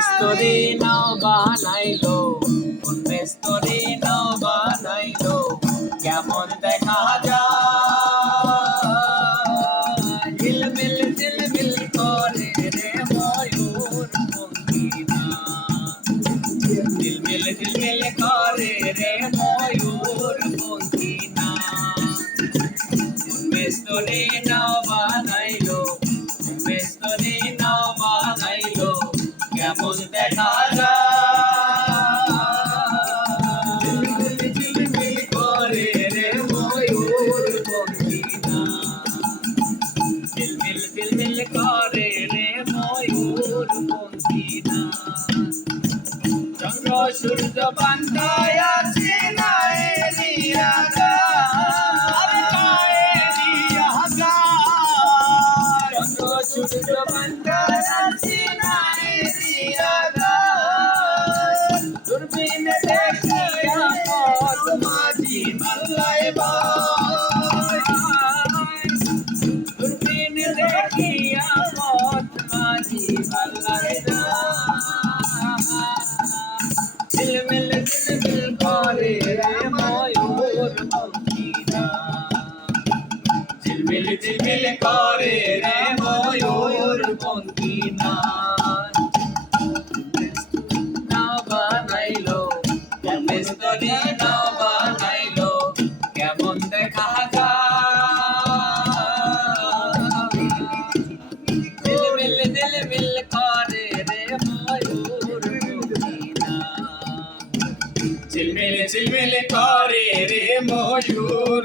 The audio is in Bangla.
মেস্তরি নাও বানাইলো কোন মেস্তরি বানাইলো, কেমন দেখা যায়? ঝিলমিল ঝিলমিল করে রে ময়ূর পঙ্খিনা ঝিলমিল ঝিলমিল করে রে ময়ূর পঙ্খিনা মেস্তরি নাও করে রে ময়ূর পঙ্খিনা ঝিলমিল ঝিলমিল করে রে ময়ূর পঙ্খিনা চন্দ্র সূর্য বান্ধায় আছে না এরিয়া চন্দ্র আছে না দূরবীন দেখিয়া পথ মাঝি মাল্লাই দূরবীন দেখিয়া পথ মাঝি মাল্লাই ঝিলমিল ঝিলমিল করে রে ময়ূর পঙ্খিরা ঝিলমিল ঝিলমিল করে রে ময়ূর পঙ্খিনা মেস্তরি না কেমন দেখা যায়? ঝিলমিল ঝিলমিল করে রে ময়ূর ঝিলমিল ঝিলমিল করে রে ময়ূর